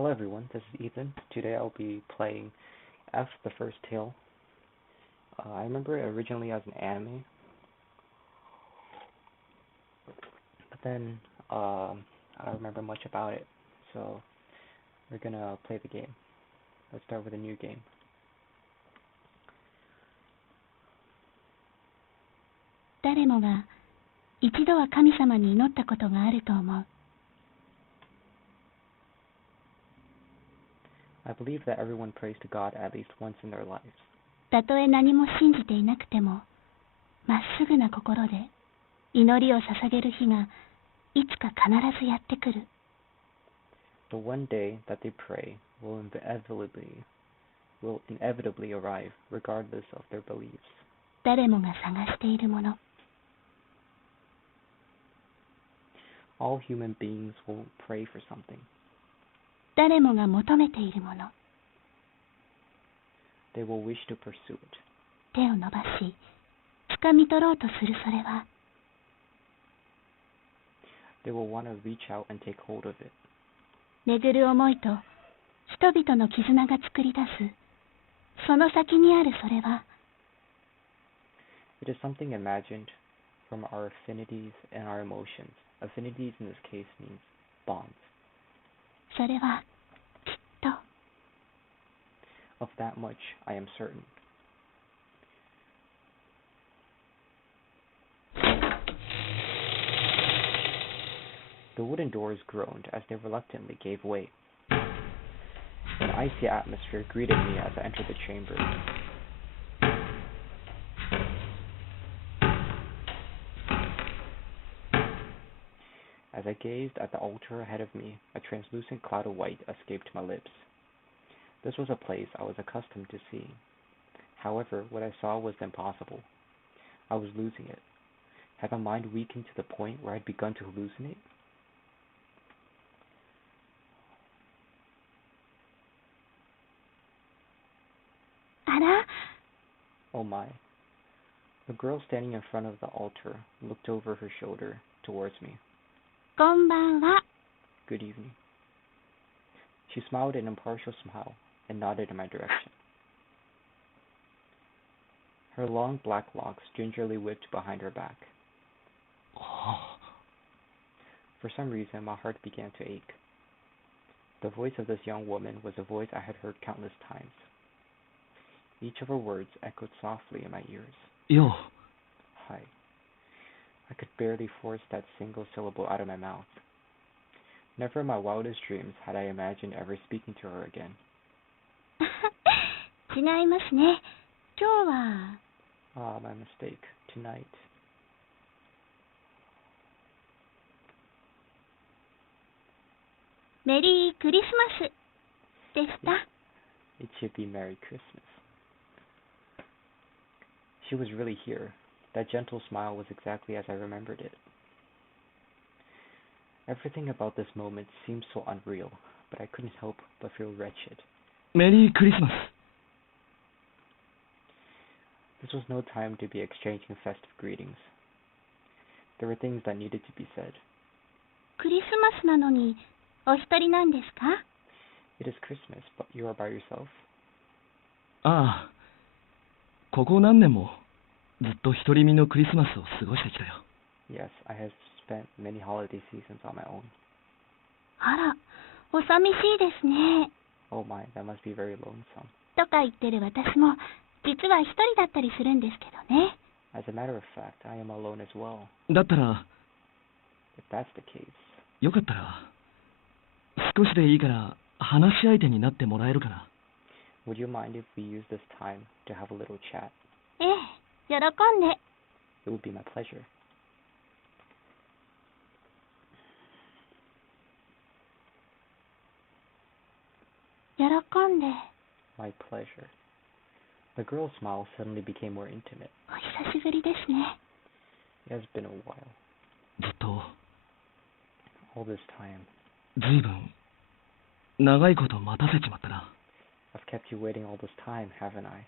Hello everyone, this is Ethan. Today I'll be playing F the First Tale. I remember it originally as an anime, but then I don't remember much about it, so we're gonna play the game. Let's start with a new game. 誰もが一度は神様に祈ったことがあると思う。I believe that everyone prays to God at least once in their lives. たとえ何も信じていなくても、まっすぐな心で祈りを捧げる日がいつか必ずやってくる。The one day that they pray will inevitably arrive, regardless of their beliefs. 誰もが探しているもの。All human beings will pray for something. 誰もが求めているもの。They will wish to pursue it. 手を伸ばし、掴み取ろうとするそれは、They will want to reach out and take hold of it. 巡る思いと人々の絆が作り出す、その先にあるそれは、It is something imagined from our affinities and our emotions. Affinities in this case means bonds. それはきっと Of that much, I am certain. The wooden doors groaned as they reluctantly gave way. An icy atmosphere greeted me as I entered the chamber. As I gazed at the altar ahead of me, a translucent cloud of white escaped my lips. This was a place I was accustomed to seeing. However, what I saw was impossible. I was losing it. Had my mind weakened to the point where I'd begun to hallucinate? Oh my. The girl standing in front of the altar looked over her shoulder towards me. こんばんは。 Good evening. She smiled an impartial smile and nodded in my direction. Her long black locks gingerly whipped behind her back. For some reason, my heart began to ache. The voice of this young woman was a voice I had heard countless times. Each of her words echoed softly in my ears. Yo. Hi. I could barely force that single syllable out of my mouth. Never in my wildest dreams had I imagined ever speaking to her again. 違いますね。今日は Ah, my mistake. Tonight. メリークリスマスでした。 It should be Merry Christmas. She was really here. That gentle smile was exactly as I remembered it. Everything about this moment seemed so unreal, but I couldn't help but feel wretched. メリークリスマス。 This was no time to be exchanging festive greetings. There were things that needed to be said. クリスマスなのにお一人なんですか？ It is Christmas, but you are by yourself? ああ、ここ何年もずっと独り身のクリスマスを過ごしてきたよ。 Yes, I have spent many holiday seasons on my own. あら、お寂しいですね。 Oh my, that must be very lonesome. とか言ってる私も実は一人だったりするんですけどね。 As a matter of fact, I am alone as well. だったら、 If that's the case, よかったら、少しでいいから話し相手になってもらえるかな。 would you mind if we use this time to have a little chat? ええ、喜んで。 It would be my pleasure. My pleasure. The girl's smile suddenly became more intimate. お久しぶりですね。 It has been a while. ずっと、 All this time, ずいぶん、長いこと待たせちまったな。 I've kept you waiting all this time, haven't I?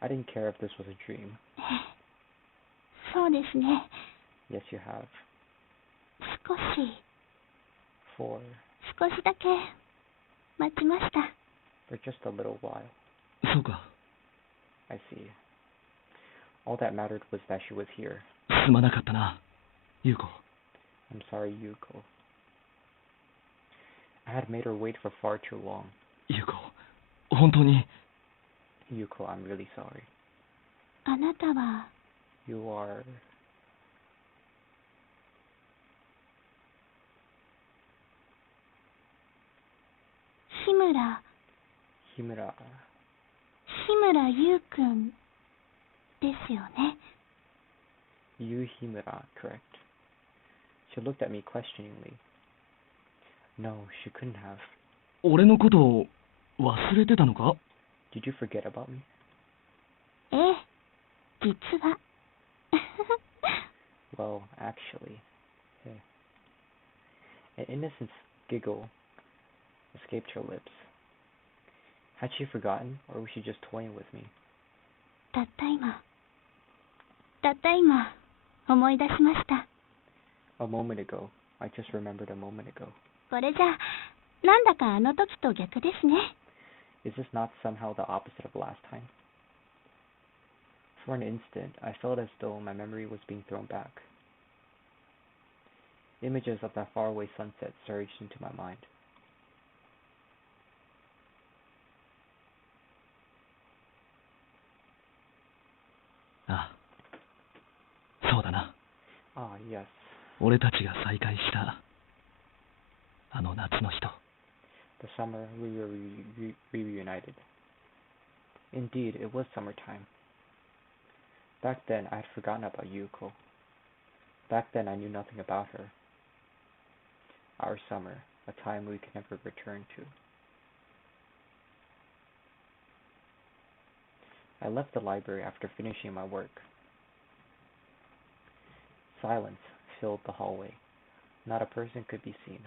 I didn't care if this was a dream. ええ、そうですね。 Yes, you have. 少し For だけ待ちました。For just a little while. そうか。I see. All that mattered was that she was here. すまなかったな、優子。I'm sorry, Yuko. I had made her wait for far too long. 優子、本当に。Yuko, I'm really sorry. あなたは、You are... 日村優くんですよね。Yu Himura, correct. She looked at me questioningly. No, she couldn't have. 俺のことを忘れてたのか？ Did you forget about me? ええ、実は。Well, actually... An innocent giggle escaped her lips. Had she forgotten, or was she just toying with me? たった今、思い出しました。A moment ago. I just remembered a moment ago. これじゃ、なんだかあの時と逆ですね。Is this not somehow the opposite of last time? For an instant, I felt as though my memory was being thrown back. Images of that faraway sunset surged into my mind. ああ、そうだな。Ah, yes. 俺たちが再会したあの夏の日と。The summer we were reunited. Indeed, it was summertime. Back then, I had forgotten about Yuko. Back then, I knew nothing about her. Our summer, a time we could never return to. I left the library after finishing my work. Silence filled the hallway. Not a person could be seen.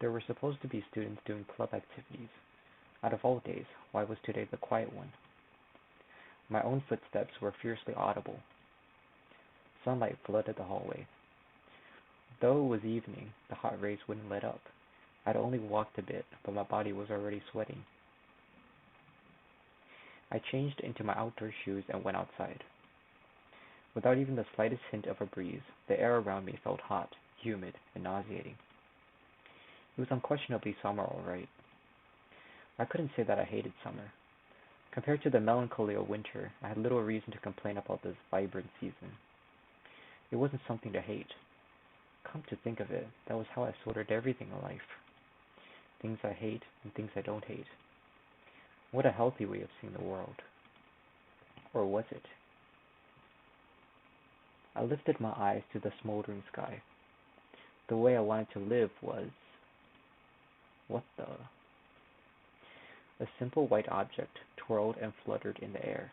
There were supposed to be students doing club activities. Out of all days, why was today the quiet one? My own footsteps were fiercely audible. Sunlight flooded the hallway. Though it was evening, the hot rays wouldn't let up. I'd only walked a bit, but my body was already sweating. I changed into my outdoor shoes and went outside. Without even the slightest hint of a breeze, the air around me felt hot, humid, and nauseating. It was unquestionably summer, all right. I couldn't say that I hated summer. Compared to the melancholy of winter, I had little reason to complain about this vibrant season. It wasn't something to hate. Come to think of it, that was how I sorted everything in life. Things I hate and things I don't hate. What a healthy way of seeing the world. Or was it? I lifted my eyes to the smoldering sky. The way I wanted to live was... What the... A simple white object twirled and fluttered in the air.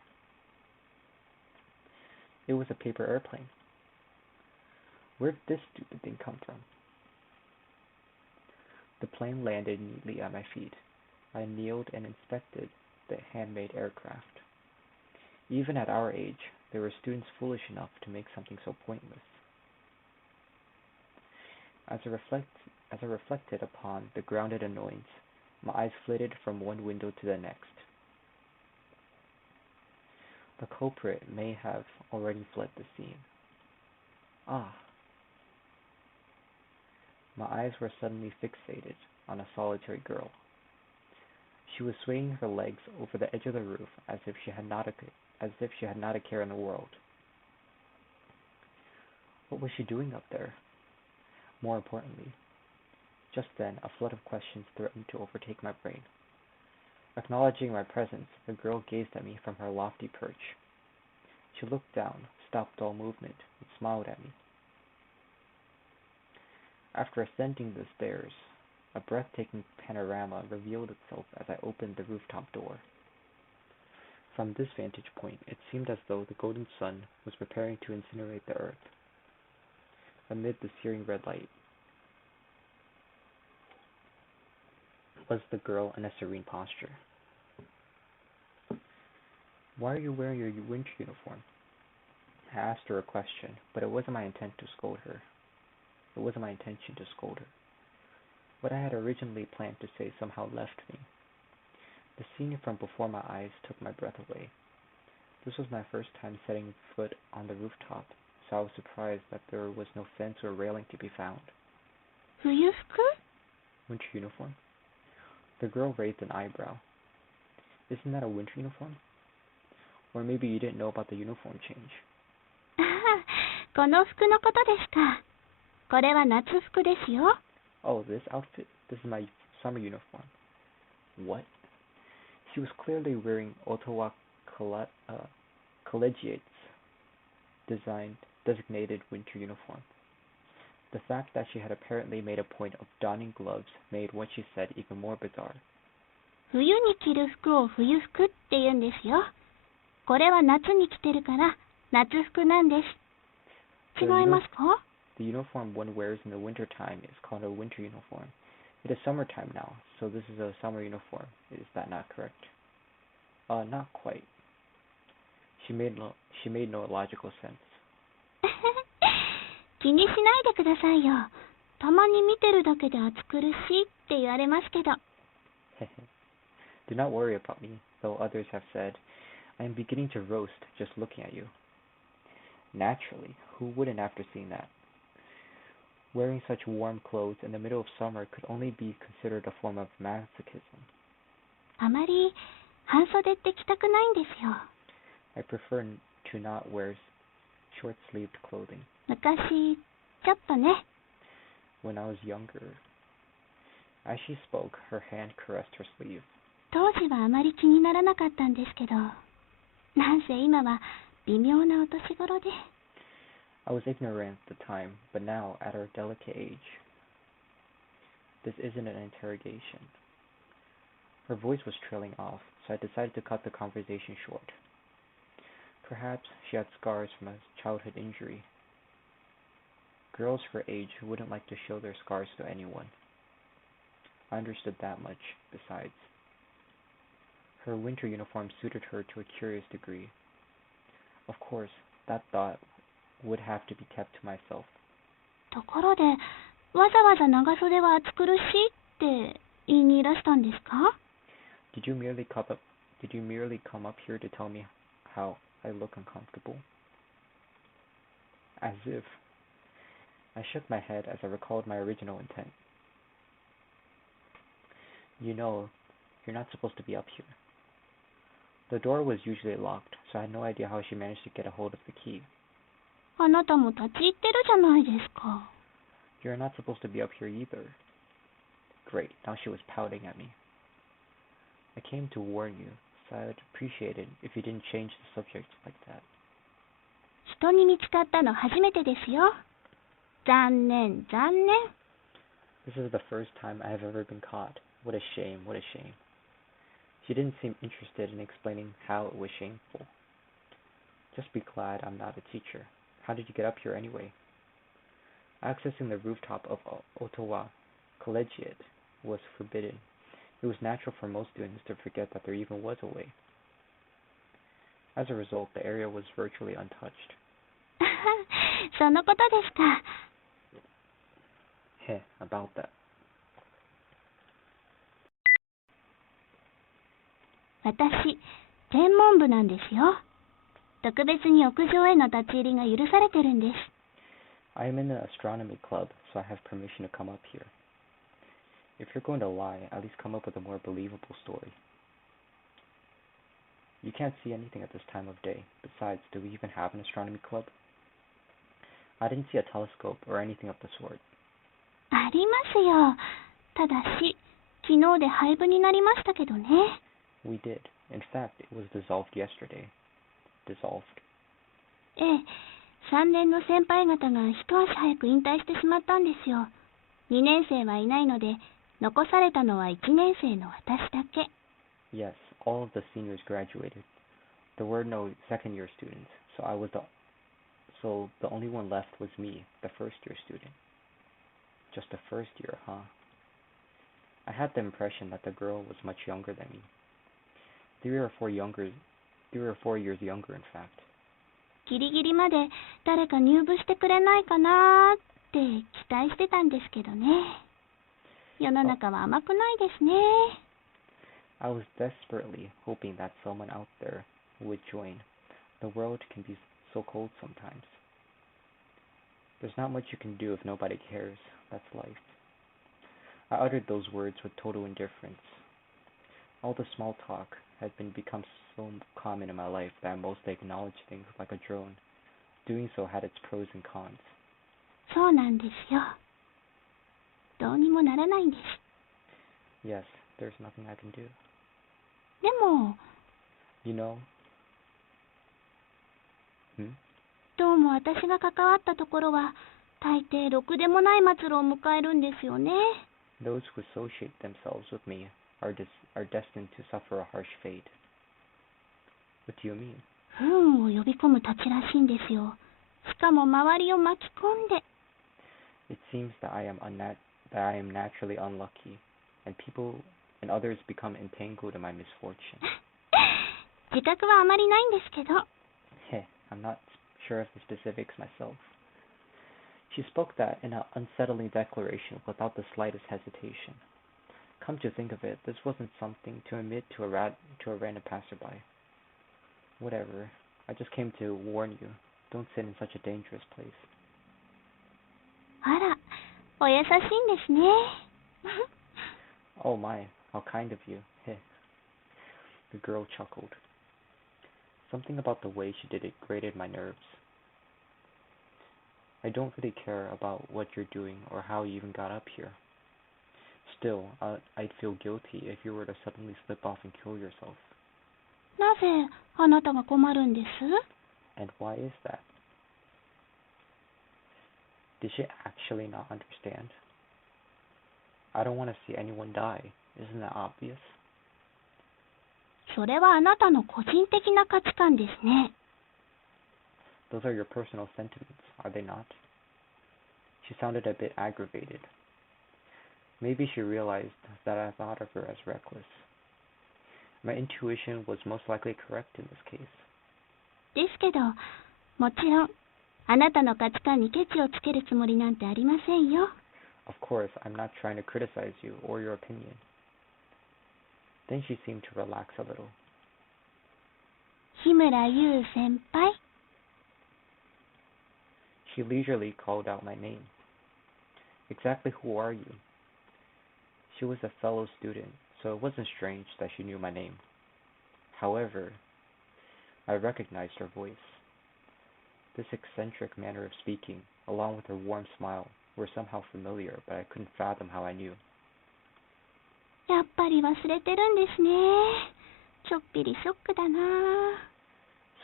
It was a paper airplane. Where did this stupid thing come from? The plane landed neatly at my feet. I kneeled and inspected the handmade aircraft. Even at our age, there were students foolish enough to make something so pointless. As I reflected upon the grounded annoyance, my eyes flitted from one window to the next. The culprit may have already fled the scene. Ah! My eyes were suddenly fixated on a solitary girl. She was swinging her legs over the edge of the roof as if she had not a care in the world. What was she doing up there? More importantly, just then a flood of questions threatened to overtake my brain. Acknowledging my presence, the girl gazed at me from her lofty perch. She looked down, stopped all movement, and smiled at me. After ascending the stairs, a breathtaking panorama revealed itself as I opened the rooftop door. From this vantage point, it seemed as though the golden sun was preparing to incinerate the earth. Amid the searing red light was the girl in a serene posture. "Why are you wearing your winter uniform?" I asked her a question, but it wasn't my intention to scold her. What I had originally planned to say somehow left me. The scene from before my eyes took my breath away. This was my first time setting foot on the rooftop, so I was surprised that there was no fence or railing to be found. 冬服 Winter uniform? The girl raised an eyebrow. Isn't that a winter uniform? Or maybe you didn't know about the uniform change. ああ、この服のことですか。これは夏服ですよ。Oh, this outfit? This is my summer uniform. What? She was clearly wearing Ottawa Collegiate's designated winter uniform. The fact that she had apparently made a point of donning gloves made what she said even more bizarre. 冬に着る服を冬服って言うんですよ。これは夏に着てるから夏服なんです。違いますか？ The uniform one wears in the winter time is called a winter uniform. It is summertime now, so this is a summer uniform. Is that not correct? Not quite. She made no logical sense. 気にしないでくださいよ。たまに見てるだけで暑苦しいって言われますけど。Do not worry about me, though others have said, I am beginning to roast just looking at you. Naturally, who wouldn't after seeing that? Wearing such warm clothes in the middle of summer could only be considered a form of masochism. あまり半袖って着たくないんですよ。I prefer to not wear short-sleeved clothing. 昔、ちょっとね。When I was younger. As she spoke, her hand caressed her sleeve. 当時はあまり気にならなかったんですけど、なんせ今は微妙なお年頃で。I was ignorant at the time, but now, at our delicate age, this isn't an interrogation. Her voice was trailing off, so I decided to cut the conversation short. Perhaps she had scars from a childhood injury. Girls her age wouldn't like to show their scars to anyone. I understood that much, besides. Her winter uniform suited her to a curious degree. Of course, that thought would have to be kept to myself. ところで、わざわざ長袖は暑苦しいって言いにいらしたんですか？ Did you merely come up here to tell me how I look uncomfortable? As if. I shook my head as I recalled my original intent. You know, you're not supposed to be up here. The door was usually locked, so I had no idea how she managed to get a hold of the key. あなたも立ち入ってるじゃないですか。You're not supposed to be up here either. Great, now she was pouting at me. I came to warn you, so I'd appreciate it if you didn't change the subject like that. 人に見つかったの初めてですよ。残念、残念。This is the first time I have ever been caught. What a shame, what a shame. She didn't seem interested in explaining how it was shameful. Just be glad I'm not a teacher. How did you get up here anyway? Accessing the rooftop of Ottawa Collegiate was forbidden. It was natural for most students to forget that there even was a way. As a result, the area was virtually untouched. そのことですか。Heh, about that. 私、天文部なんですよ。特別に屋上への立ち入りが許されてるんです。I am in the astronomy club, so I have permission to come up here. If you're going to lie, at least come up with a more believable story. You can't see anything at this time of day. Besides, do we even have an astronomy club? I didn't see a telescope or anything of the sort. ありますよ。ただし、昨日で廃部になりましたけどね。We did. In fact, it was dissolved yesterday. Dissolved. ええ、3年の先輩方が一足早く引退してしまったんですよ。2年生はいないので、残されたのは1年生の私だけ。Yes, all of the seniors graduated. There were no second-year students, so the only one left was me, the first-year student. Just the first year, huh? I had the impression that the girl was much younger than me. 3 or 4 years younger, in fact. ギリギリまで誰か入部してくれないかなーって期待してたんですけどね。世の中は甘くないですね。I was desperately hoping that someone out there would join. The world can be so cold sometimes. There's not much you can do if nobody cares. That's life. I uttered those words with total indifference. All the small talk had become so common in my life that I mostly acknowledged things like a drone. Doing so had its pros and cons. そうなんですよ。どうにもならないんです。Yes, there's nothing I can do. でも、You know? どうも私が関わったところは、大抵ろくでもない末路を迎えるんですよね。Those who associate themselves with me are destined to suffer a harsh fate. What do you mean? 不運を呼び込むたちらしいんですよ。しかも周りを巻き込んで。It seems that I am naturally unlucky, and people and others become entangled in my misfortune. 自覚はあまりないんですけど。Heh, I'm not sure of the specifics myself. She spoke that in an unsettling declaration without the slightest hesitation. Come to think of it, this wasn't something to admit to a random passerby. Whatever. I just came to warn you. Don't sit in such a dangerous place. あら、お優しいんですね。Oh my, how kind of you. Heh. The girl chuckled. Something about the way she did it grated my nerves. I don't really care about what you're doing or how you even got up here. Still, I'd feel guilty if you were to suddenly slip off and kill yourself. なぜあなたが困るんです？ And why is that? Did she actually not understand? I don't want to see anyone die. Isn't that obvious? それはあなたの個人的な価値観ですね。Those are your personal sentiments, are they not? She sounded a bit aggravated. Maybe she realized that I thought of her as reckless. My intuition was most likely correct in this case. ですけど、もちろん、あなたの価値観にケチをつけるつもりなんてありませんよ。Of course, I'm not trying to criticize you or your opinion. Then she seemed to relax a little. 日村優先輩。She leisurely called out my name. Exactly who are you? She was a fellow student, so it wasn't strange that she knew my name. However, I recognized her voice. This eccentric manner of speaking, along with her warm smile, were somehow familiar, but I couldn't fathom how I knew. やっぱり忘れてるんですね。ちょっぴりショックだな。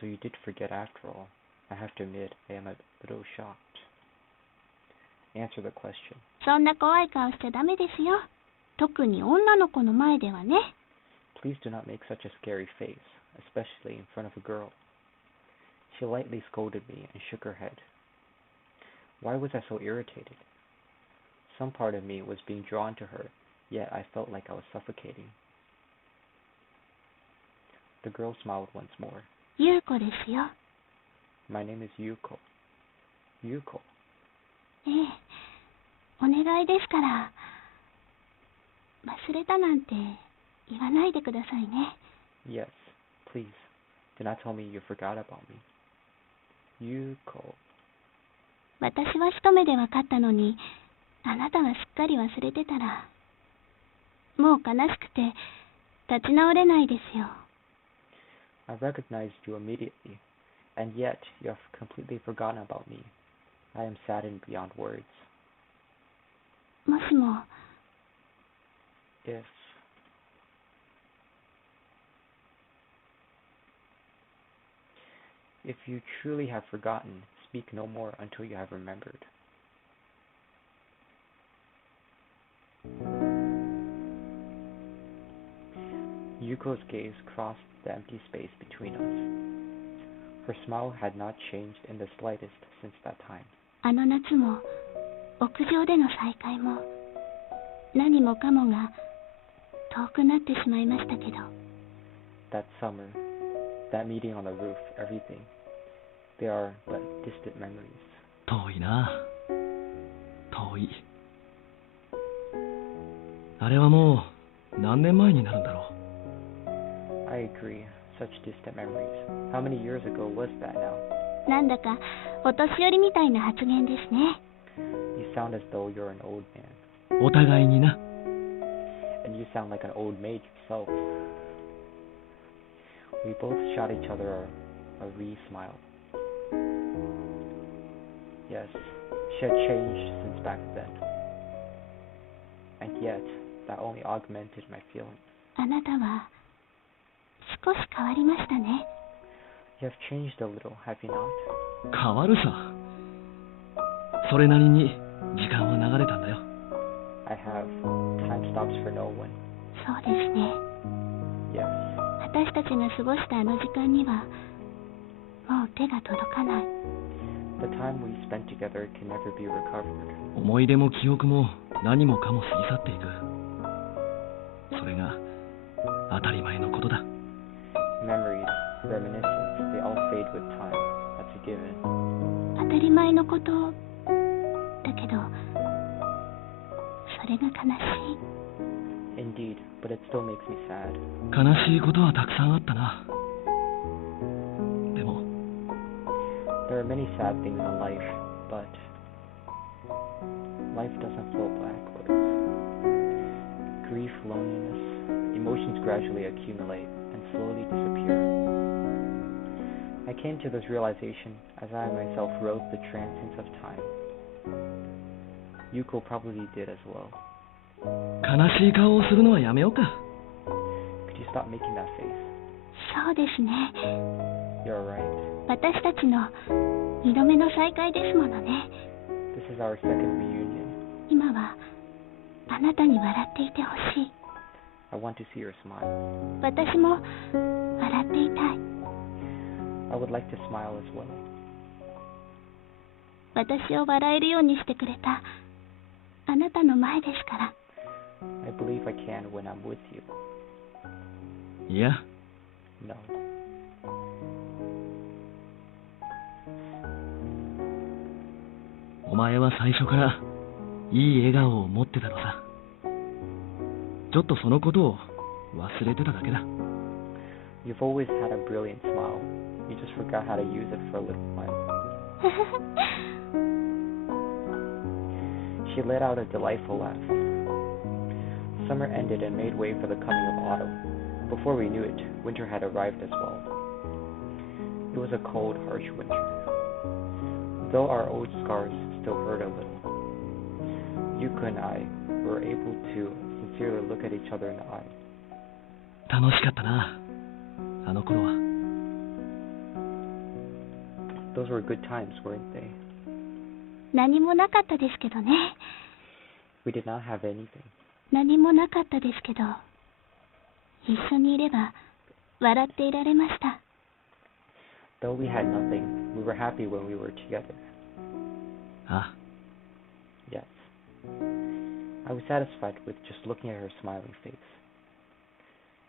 So you did forget after all. I have to admit, I am a little shocked. Answer the question. そんな怖い顔しちゃダメですよ。特に女の子の前ではね。Please do not make such a scary face, especially in front of a girl. She lightly scolded me and shook her head. Why was I so irritated? Some part of me was being drawn to her, yet I felt like I was suffocating. The girl smiled once more. 優子ですよ。My name is Yuko. Yuko. ええ、お願いですから、忘れたなんて言わないでくださいね。Yes, please. Do not tell me you forgot about me. Yuko. 私は一目で分かったのに、あなたはすっかり忘れてたら、もう悲しくて立ち直れないですよ。I recognized you immediately, and yet you have completely forgotten about me. I am saddened beyond words. もしも、If you truly have forgotten, speak no more until you have remembered. Yuko's gaze crossed the empty space between us. Her smile had not changed in the slightest since that time. あの夏も、屋上での再会も、何もかもが遠くなってしまいましたけど。That summer, that meeting on the roof, everything, they are but distant memories. 遠いな。遠い。あれはもう何年前になるんだろう。 I agree. Such distant memories. How many years ago was that now? なんだかお年寄りみたいな発言ですね。You sound as though you're an old man. お互いにな。 And you sound like an old maid yourself. We both shot each other a wry smile. Yes, she had changed since back then. And yet, that only augmented my feelings. あなたは少し変わりましたね。You have changed a little, have you not? 変わるさ。それなりに時間は流れたんだよ。 I have. Time stops for no one. そうですね。 Yes. 私たちが過ごしたあの時間にはもう手が届かない。 The time we spent together can never be recovered. 思い出も記憶も何もかも過ぎ去っていく。それが当たり前のことだ。 Memories, reminiscence, they all fade with time. That's a given. 当たり前のことだけど、それが悲しい。 Indeed, but it still makes me sad. 悲しいことはたくさんあったな。でも There are many sad things in life, but life doesn't flow backwards. Grief, loneliness, emotions gradually accumulate and slowly disappear. I came to this realization as I myself wrote the transience of time. Yuko probably did as well. 悲しい顔をするのはやめようか。 Could you stop making that face? そうですね。 You're right. 私たちの2度目の再会ですものね。 This is our second reunion. 今はあなたに笑っていてほしい。 I want to see your smile. 私も笑っていたい。 I would like to smile as well. 私を笑えるようにしてくれたあなたの前ですから。 I believe I can when I'm with you. いや、 No. お前は最初からいい笑顔を持ってたのさ。ちょっとそのことを忘れてただけだ。 You've always had a brilliant smile. You just forgot how to use it for a little while. She let out a delightful laugh. Summer ended and made way for the coming of autumn. Before we knew it, winter had arrived as well. It was a cold, harsh winter. Though our old scars still hurt a little, Yuko and I were able to sincerely look at each other in the eye. 楽しかったな、あの頃は。 Those were good times, weren't they? 何もなかったですけどね。 We did not have anything. 何もなかったですけど、一緒にいれば笑っていられました。 Though we had nothing, we were happy when we were together. あ、 Yes. I was satisfied with just looking at her smiling face.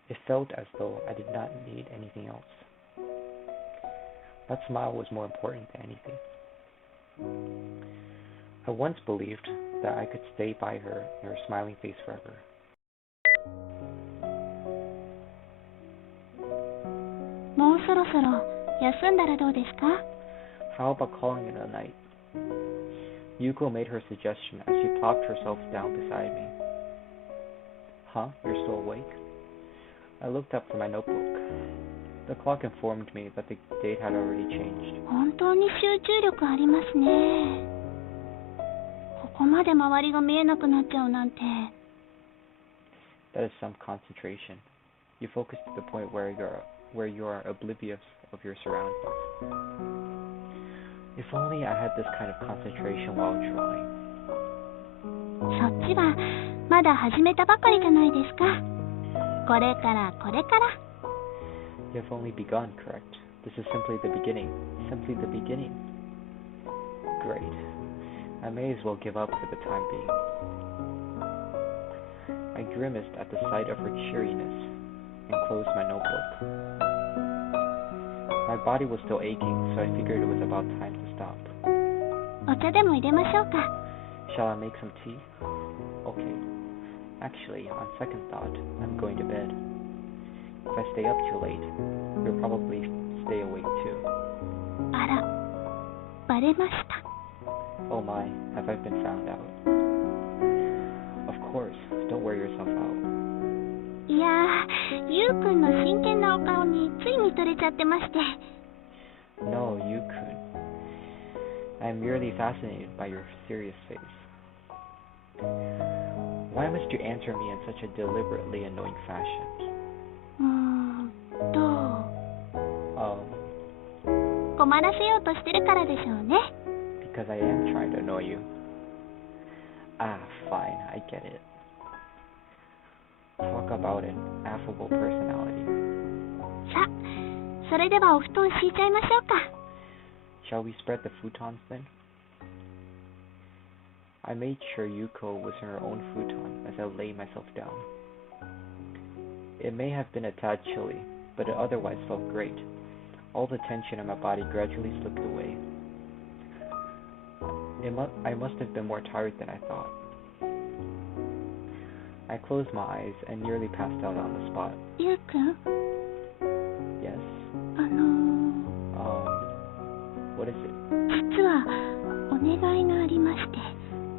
It felt as though I did not need anything else. That smile was more important than anything. I once believed that I could stay by her in her smiling face forever. もうそろそろ休んだらどうですか？ How about calling it a night? Yuko made her suggestion as she plopped herself down beside me. Huh? You're still awake? I looked up from my notebook. The clock informed me that the date had already changed. 本当に集中力ありますね。ここまで周りが見えなくなっちゃうなんて。 That is some concentration. You focus to the point where you are oblivious of your surroundings. If only I had this kind of concentration while drawing. そっちはまだ始めたばかりじゃないですか。これからこれから。 You have only begun, correct? This is simply the beginning. Simply the beginning. Great. I may as well give up for the time being. I grimaced at the sight of her cheeriness and closed my notebook. My body was still aching, so I figured it was about time to stop. お茶でも入れましょうか。 Shall I make some tea? Okay. Actually, on second thought, I'm going to bed. If I stay up too late, you'll probably stay awake too. あら、バレました。Oh my, have I been found out? Of course, don't wear yourself out. いやー、ゆうくんの真剣なお顔につい見とれちゃってまして。No, Yu-kun. I am merely fascinated by your serious face. Why must you answer me in such a deliberately annoying fashion? 困らせようとしてるからでしょうね。Because I am trying to annoy you. Ah, fine, I get it. Talk about an affable personality. さ、それではお布団敷いちゃいましょうか。Shall we spread the futons then? I made sure Yuko was in her own futon as I laid myself down. It may have been a tad chilly, but it otherwise felt great. All the tension in my body gradually slipped away. I must have been more tired than I thought. I closed my eyes and nearly passed out on the spot. ゆうくん、 Yes? What is it? 実はお願いがありまして。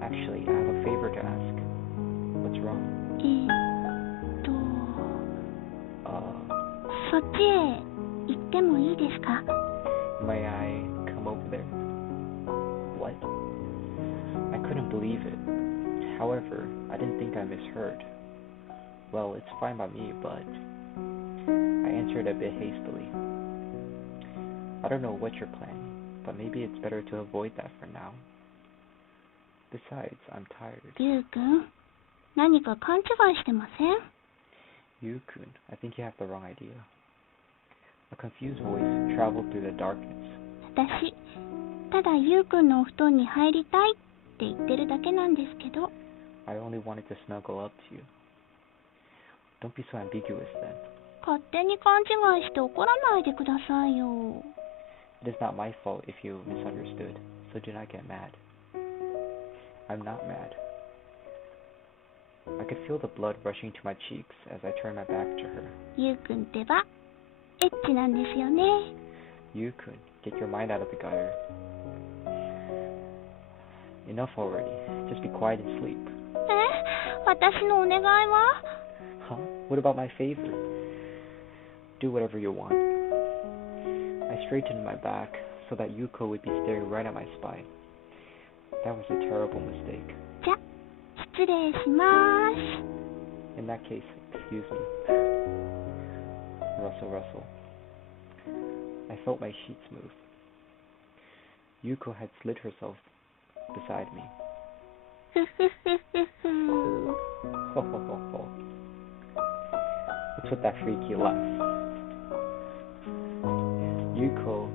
Actually, I have a favor to ask. What's wrong? そっちへ行ってもいいですか？ May I come over there? What? I couldn't believe it. However, I didn't think I misheard. Well, it's fine by me, but... I answered a bit hastily. I don't know what you're planning, but maybe it's better to avoid that for now. Besides, I'm tired. ゆうくん、何か勘違いしてません？ Yu-kun, I think you have the wrong idea. A confused voice traveled through the darkness. 私、ただゆうくんのお布団に入りたいって言ってるだけなんですけど。I only wanted to snuggle up to you. Don't be so ambiguous then. 勝手に勘違いして怒らないでくださいよ。It is not my fault if you misunderstood, so do not get mad. I'm not mad. I could feel the blood rushing to my cheeks as I turned my back to her. ゆうくんってば、エッチなんですよね。Yu-kun, get your mind out of the gutter. Enough already. Just be quiet and sleep. 私のお願いは？ Huh? What about my favor? Do whatever you want. I straightened my back so that Yuko would be staring right at my spine. That was a terrible mistake. じゃ、失礼します。 In that case, excuse me. Rustle. I felt my sheets move. Yuko had slid herself beside me. ふふふふふ。 Ho ho ho ho. What's with that freaky laugh? Yuko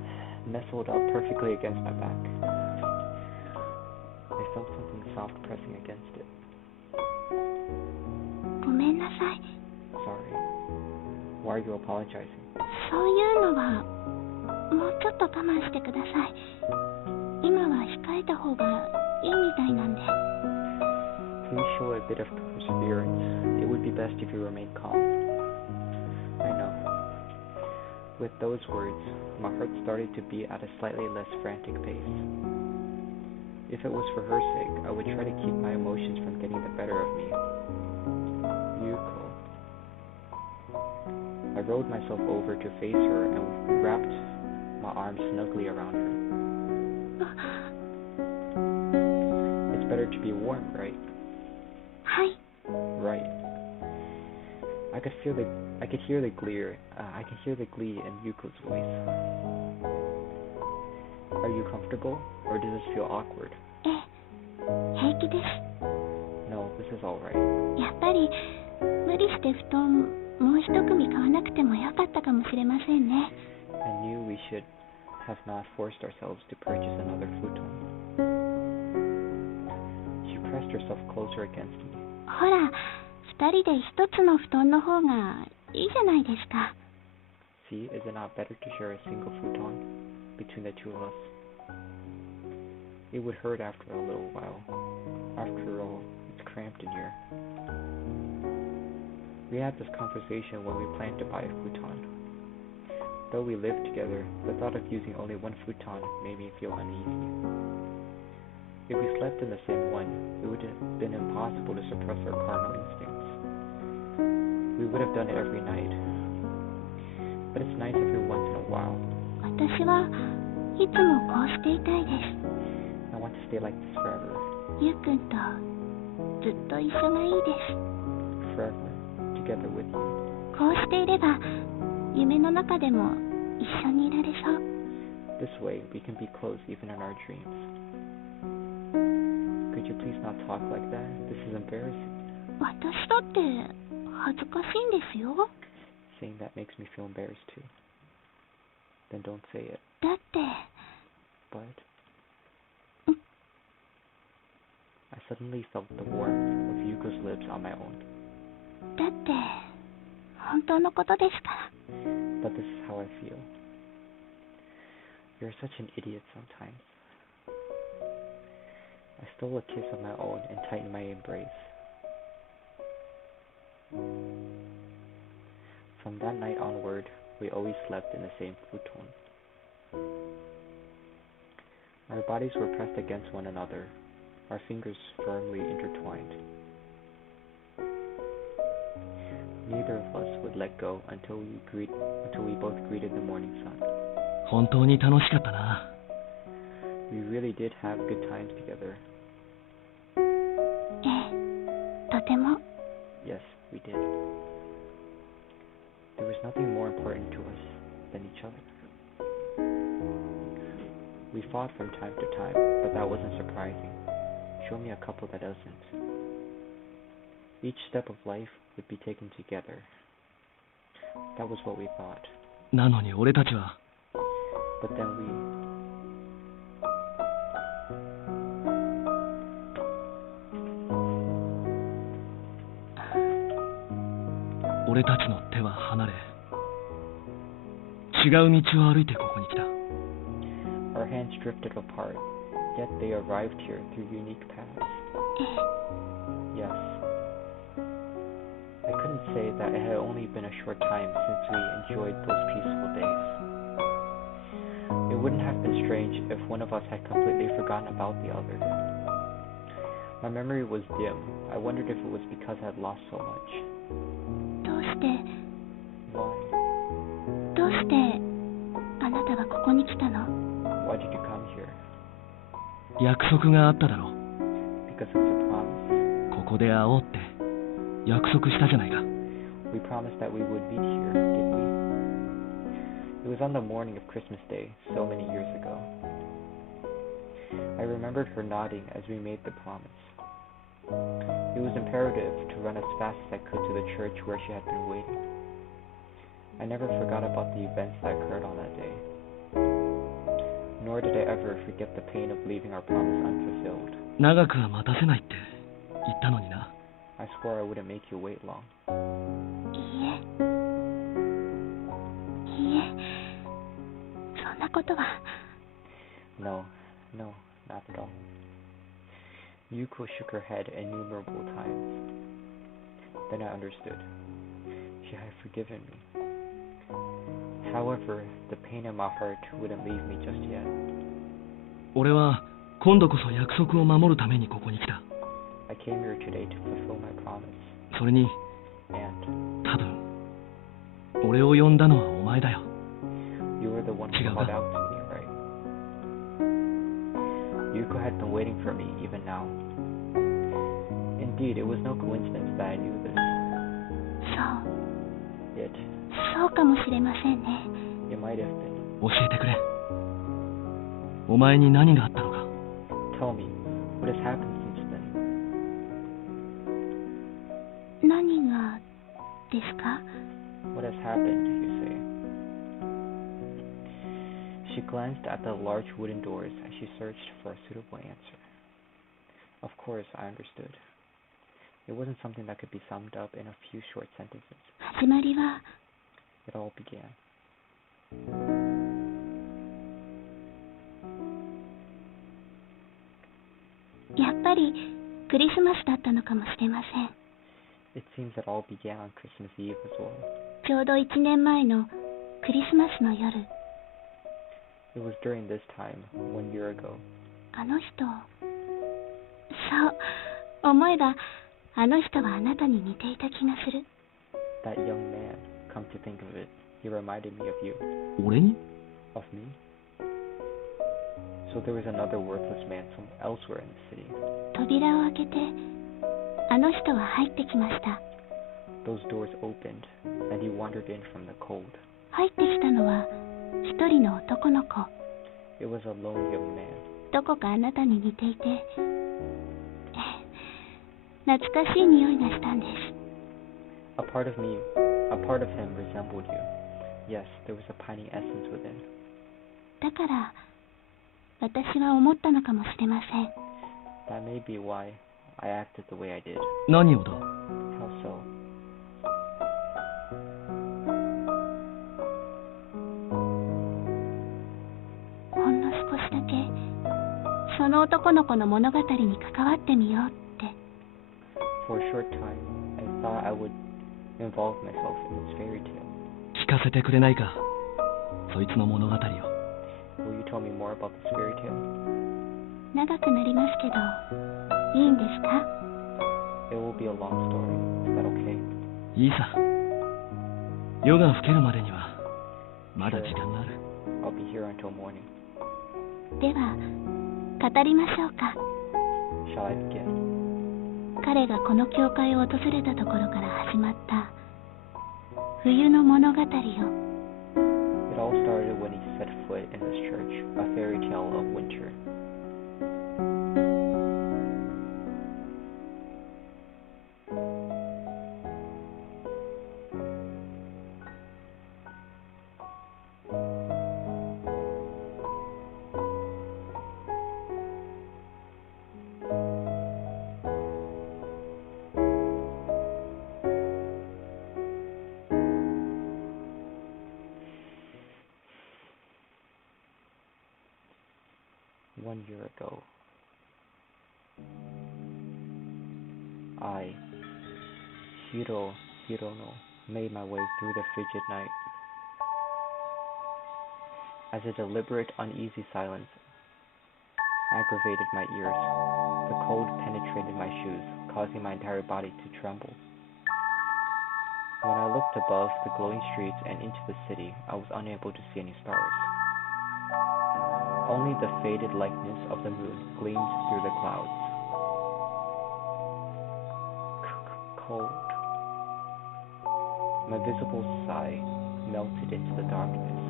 nestled up perfectly against my back. I felt something soft pressing against it. ごめんなさい。 Sorry. Why are you apologizing? そういうのはもうちょっと我慢してください。今は控えた方がいいみたいなんで。 Please show a bit of perseverance. It would be best if you remain calm. I know. With those words, my heart started to beat at a slightly less frantic pace. If it was for her sake, I would try to keep my emotions from getting the better of me. Yuko. I rolled myself over to face her and wrapped my arms snugly around her. It's better to be warm, right? はい。 Right. I could hear the glee in Yuko's voice. Are you comfortable, or does this feel awkward? 平気です。 No, this is all right. やっぱり無理して布団もう一組買わなくてもよかったかもしれませんね。 I knew we should have not forced ourselves to purchase another futon. She pressed herself closer against me. ほら、二人で一つの布団の方がいいじゃないですか。 See, is it not better to share a single futon between the two of us? It would hurt after a little while. After all, it's cramped in here. We had this conversation when we planned to buy a futon. Though we lived together, the thought of using only one futon made me feel uneasy. If we slept in the same one, it would have been impossible to suppress our carnal instincts. We would have done it every night. But it's nice every once in a while. 私はいつもこうしていたいです。I want to stay like this forever. ゆうくんとずっと一緒がいいです。Forever, together with you. こうしていれば夢の中でも一緒にいられそう。This way, we can be close even in our dreams. Could you please not talk like that? This is embarrassing. 私だって恥ずかしいんですよ。Saying that makes me feel embarrassed too. Then don't say it. だって。But I suddenly felt the warmth of Yuko's lips on my own. だって本当のことですから。But this is how I feel. You're such an idiot sometimes. I stole a kiss of my own and tightened my embrace. From that night onward, we always slept in the same futon. Our bodies were pressed against one another, our fingers firmly intertwined. Neither of us would let go until we both greeted the morning sun. 本当に楽しかったな。We really did have good times together. ええ、とても。Yes, we did. There was nothing more important to us than each other. We fought from time to time, but that wasn't surprising. Show me a couple that doesn't. Each step of life would be taken together. That was what we thought. なのに俺たちは。But then we...俺たちの手は離れ、違う道を歩いてここに来た。Our hands drifted apart, yet they arrived here through unique paths. Yes. I couldn't say that it had only been a short time since we enjoyed those peaceful days. It wouldn't have been strange if one of us had completely forgotten about the other. My memory was dim. I wondered if it was because I had lost so much. どうして Why? どうしてあなたはここに来たの？ Why did you come here? 約束があっただろう。 Because of the promise. ここで会おうって約束したじゃないか。 We promised that we would meet here, didn't we? It was on the morning of Christmas Day, so many years ago. I remembered her nodding as we made the promise. It was imperative to run as fast as I could to the church where she had been waiting. I never forgot about the events that occurred on that day. Nor did I ever forget the pain of leaving our promise unfulfilled. 長くは待たせないって言ったのにな。I swore I wouldn't make you wait long. いいえ。いいえ。そんなことは。No, no, not at all. Yuko shook her head innumerable times. Then I understood. She had forgiven me. However, the pain in my heart wouldn't leave me just yet. 俺は今度こそ約束を守るためにここに来た。I came here today to fulfill my promise. それに And 多分俺を呼んだのはお前だよ。 you were the one who called out to me, right? Yuko had been waiting for me even now. Indeed, it was no coincidence that I knew this. そう。 It そうかもしれませんね。might have been. 教えてくれ。お前に何があったのか。 Tell me, what has happened since then? 何がですか？ What has happened, you say? She glanced at the large wooden doors as she searched for a suitable answer. Of course, I understood. It wasn't something that could be summed up in a few short sentences. 始まりは It all began. やっぱりクリスマスだったのかもしれません。It seems that all began on Christmas Eve as well. ちょうど1年前のクリスマスの夜、 It was during this time, 1 year ago. あの人、そう、思えばあの人はあなたに似ていた気がする。 That young man, come to think of it, he reminded me of you. 俺に？ Of me? So there was another worthless man elsewhere in the city. 扉を開けて、あの人は入ってきました。 Those doors opened, and he wandered in from the cold. 入ってきたのは一人の男の子。 It was a lone young man. どこかあなたに似ていて、懐かしい匂いがしたんです。 A part of him resembled you. Yes, there was a piney essence within. だから私は思ったのかもしれません。 That may be why I acted the way I did. 何をだ？ How so? ほんの少しだけその男の子の物語に関わってみようって。 For a short time, I thought I would involve myself in its fairy tale. 聞かせてくれないか、そいつの物語を。 Will you tell me more about this fairy tale? 長くなりますけどいいんですか？ It will be a long story. Is that okay? いいさ。夜が更けるまでにはまだ時間がある。 I'll be here until morning. では語りましょうか。 Shall I begin? 彼がこの教会を訪れたところから始まった冬の物語を。 It all started when he set foot in this church, a fairy tale of winter. One year ago, I, Hirono, made my way through the frigid night. As a deliberate, uneasy silence aggravated my ears, the cold penetrated my shoes, causing my entire body to tremble. When I looked above the glowing streets and into the city, I was unable to see any stars. Only the faded likeness of the moon gleamed through the clouds. Cold. My visible sigh melted into the darkness.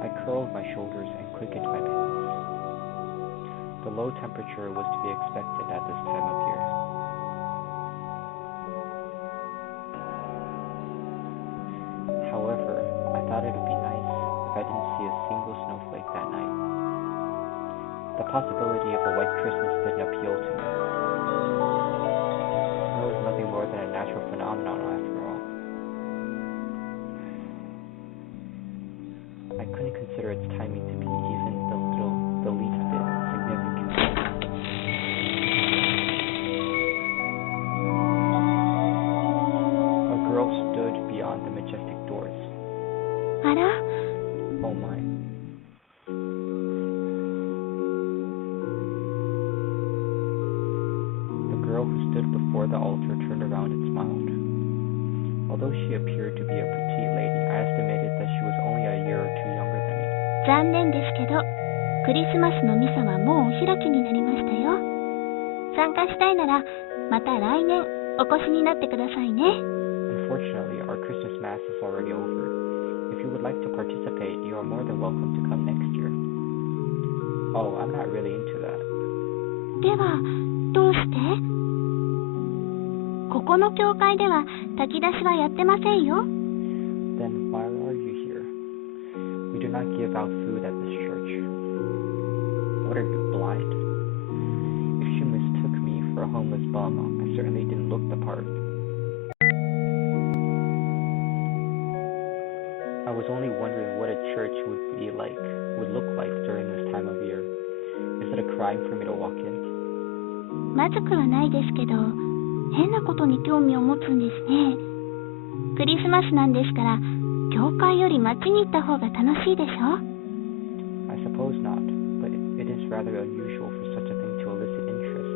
I curled my shoulders and quickened my pace. The low temperature was to be expected at this time of year. However, I thought it would be nice if I didn't see a single snowflake that night. The possibility of a white Christmas didn't appeal to me. Snow is nothing more than a natural phenomenon after all. I couldn't consider its timing to be even the least bit significant. A girl stood beyond the majestic doors. あら、 Oh my. The girl who stood before the altar turned around and smiled. Although she appeared to be a petite lady, I estimated that she was only a year or two younger than me. 残念ですけどクリスマスのミサはもうお開きになりましたよ。参加したいならまた来年お越しになってくださいね。 Unfortunately, our Christmas Mass is already over. If you would like to participate, you are more than welcome to come next year. Oh, I'm not really into that. ではどうして？ここの教会では炊き出しはやってませんよ。 Then why are you here? We do not give out food at this church. What are you, blind? If she mistook me for a homeless bum, I certainly didn't look the part. I was only wondering what a church would look like during this time of year. Is it a crime for me to walk in? まずくはないですけど、変なことに興味を持つんですね。クリスマスなんですから、教会より街に行った方が楽しいでしょ？ I suppose not, but it is rather unusual for such a thing to elicit interest.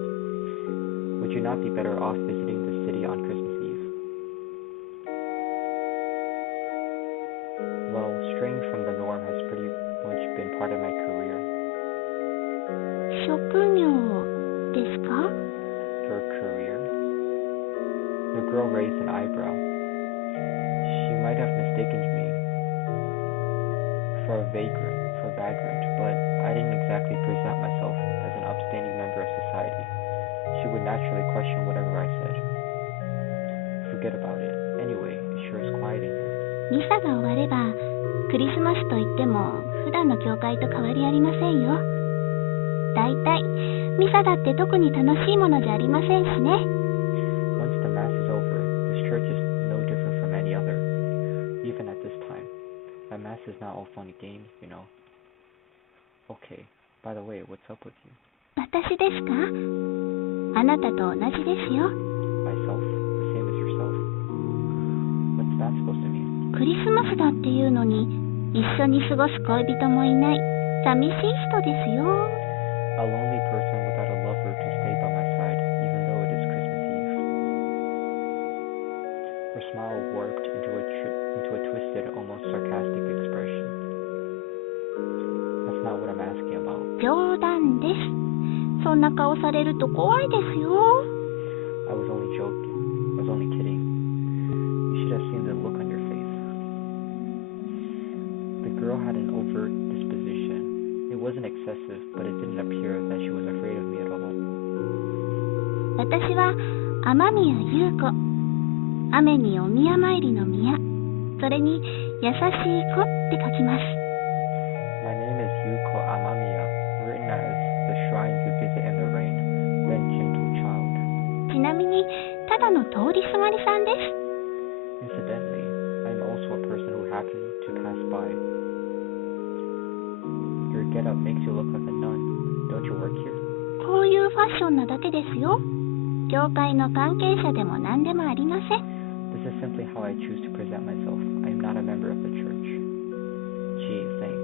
Would you not be better off visiting the city on Christmas Eve? Well, straying from the norm has pretty much been part of my career. 職業ですか？ Your career? The girl raised an eyebrow. She might have mistaken me for a vagrant, but I didn't exactly present myself as an upstanding member of society. She would naturally question whatever I said. Forget about it. Anyway, it sure is quiet in here. ミサが終われば、クリスマスといっても普段の教会と変わりありませんよ。だいたいミサだって特に楽しいものじゃありませんしね。Once the mass is over, this church is no different from any other. Even at this time, a mass is not all fun and games, you know. Okay, by the way, what's up with you? 私ですか？あなたと同じですよ。Myself? The same as yourself? What's that supposed to mean? クリスマスだっていうのに一緒に過ごす恋人もいない寂しい人ですよ。A lonely person without a lover to stay by my side, even though it is Christmas Eve. Her smile warped into a twisted, almost sarcastic expression. That's not what I'm asking about. 冗談です。そんな顔されると怖いですよ。I was only joking. I was only kidding. You should have seen the look on your face. The girl had an overt disposition. It wasn't excessive, but it didn't appear that she was afraid of me at all. 私は雨宮優子。雨にお宮参りの宮。それに優しい子って書きます。My name is Yuko Amamiya, written as the shrine you visit in the rain, then gentle child. ちなみにただの通りすがりさんです。Incidentally, I am also a person who happened to pass by. Your getup makes you look like a nun. Don't you work here? こういうファッションなだけですよ。教会の関係者でも何でもありません。This is simply how I choose to present myself. I am not a member of the church. Gee, thanks.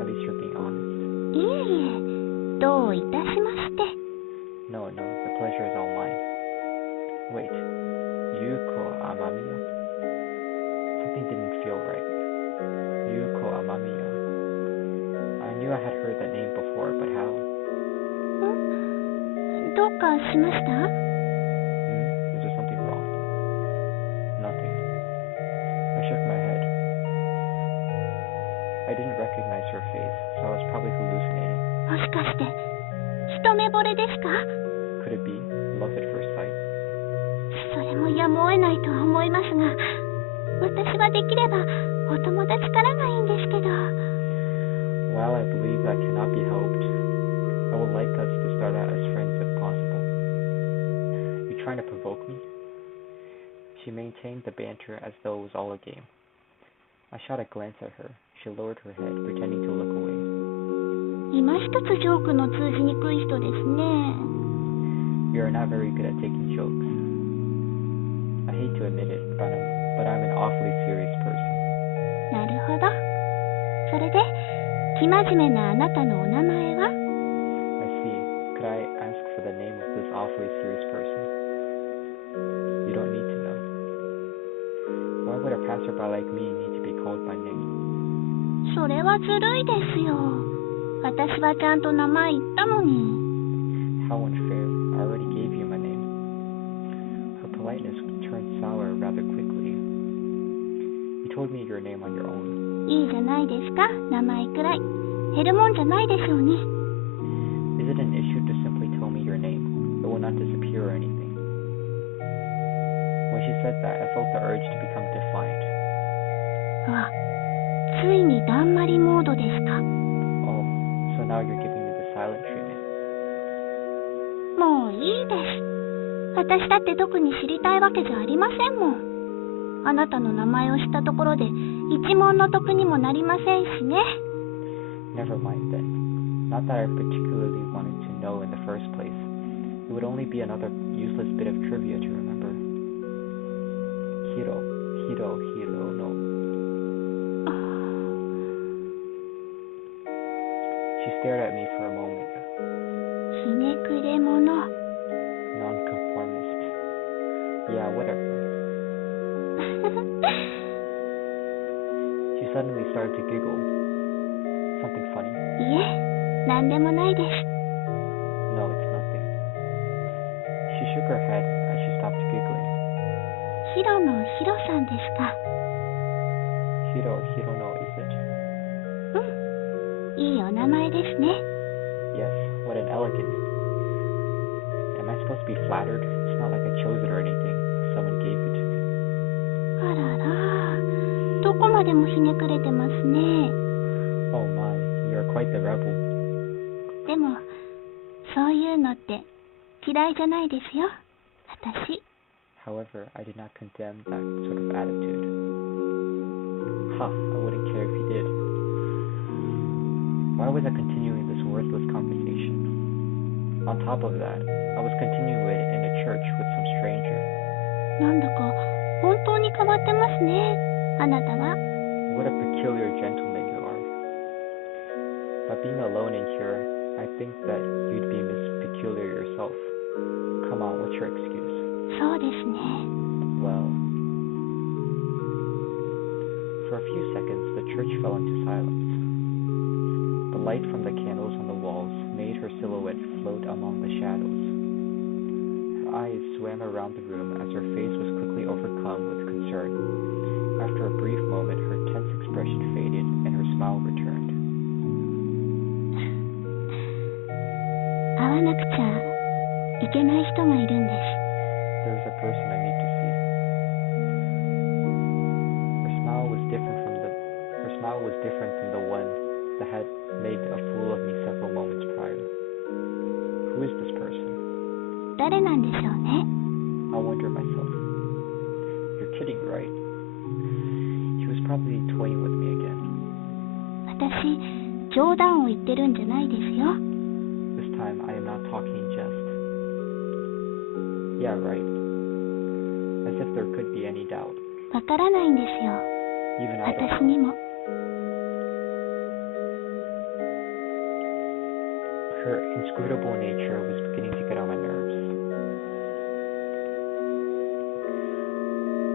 At least you're being honest. いえいえ、どういたしまして。No, the pleasure is all mine. Wait, Yuko Amamiya? Something didn't feel right. Yuko Amamiya. I knew I had heard that name before, but how? どうかしました？ Is there something wrong? Nothing. I shook my head. I didn't recognize her face, so I was probably hallucinating. もしかして一目惚れですか？ Could it be love at first sight? それもやむを得ないとは思いますが、私はできればお友達からがいいんですけど。While I believe that cannot be helped, I would like us to start out as friends if possible. You trying to provoke me? She maintained the banter as though it was all a game. I shot a glance at her. She lowered her head, pretending to look away. 今一つジョークの通じにくい人ですね。You are not very good at taking jokes. I hate to admit it, but I'm an awfully serious person. なるほど。それで、生真面目なあなたのお名前は？ I see. Could I ask for the name of this awfully serious person? You don't need to know. Why would a passerby like me need to be called by name? それはずるいですよ。私はちゃんと名前言ったのに。How unfair. I already gave you my name. Her politeness turned sour rather quickly. You told me your name on your own. いいじゃないですか、名前くらい。減るもんじゃないでしょうに。Is it an issue to simply tell me your name? It will not disappear or anything. When she said that, I felt the urge to become defiant. わ、ついにだんまりモードですか。 Oh, so now you're giving me the silent treatment. もういいです。私だって特に知りたいわけじゃありませんもん。あなたの名前を知ったところで一文の得にもなりませんしね。Never mind then. Not that I particularly wanted to know in the first place. It would only be another useless bit of trivia to remember. Hiro, no. She stared at me for a moment. ひねくれ者。 Nonconformist. Yeah, whatever. She suddenly started to giggle. Something funny? いえ、なんでもないです。 No, it's nothing. She shook her head as she stopped giggling. ヒロのヒロさんですか。 Hiro no, is it? いいお名前ですね。 Yes, what an elegant. Am I supposed to be flattered? It's not like I chose it or anything. Someone gave it to me. あらら、どこまでもひねくれてますね。 Oh my, you are quite the rebel. でも、そういうのって嫌いじゃないですよ、私。 However, I did not condemn that sort of attitude. Ha, I wouldn't care if you did. Why was I continuing this worthless conversation? On top of that, I was continuing it in a church with some stranger. なんだか本当に変わってますね、あなたは。 What a peculiar gentleman you are. By being alone in here, I think that you'd be Miss Peculiar yourself. Come on, what's your excuse? そうですね。 Well, for a few seconds, the church fell into silence. The light from the candles on the walls made her silhouette float among the shadows. Her eyes swam around the room as her face was quickly overcome with concern. After a brief moment, her tense expression faded and her smile returned. 会わなくちゃいけない人がいるんです。 There is a person I need to see. Her smile was different than the one that had made a fool of me several moments prior. Who is this person? 誰なんでしょうね。 I wonder myself. You're kidding, right? She was probably toying with me again. 私、冗談を言ってるんじゃないですよ。 This time I am not talking in jest. Yeah, right. As if there could be any doubt. わからないんですよ、 Even I don't 私 know. にも。 Her inscrutable nature was beginning to get on my nerves.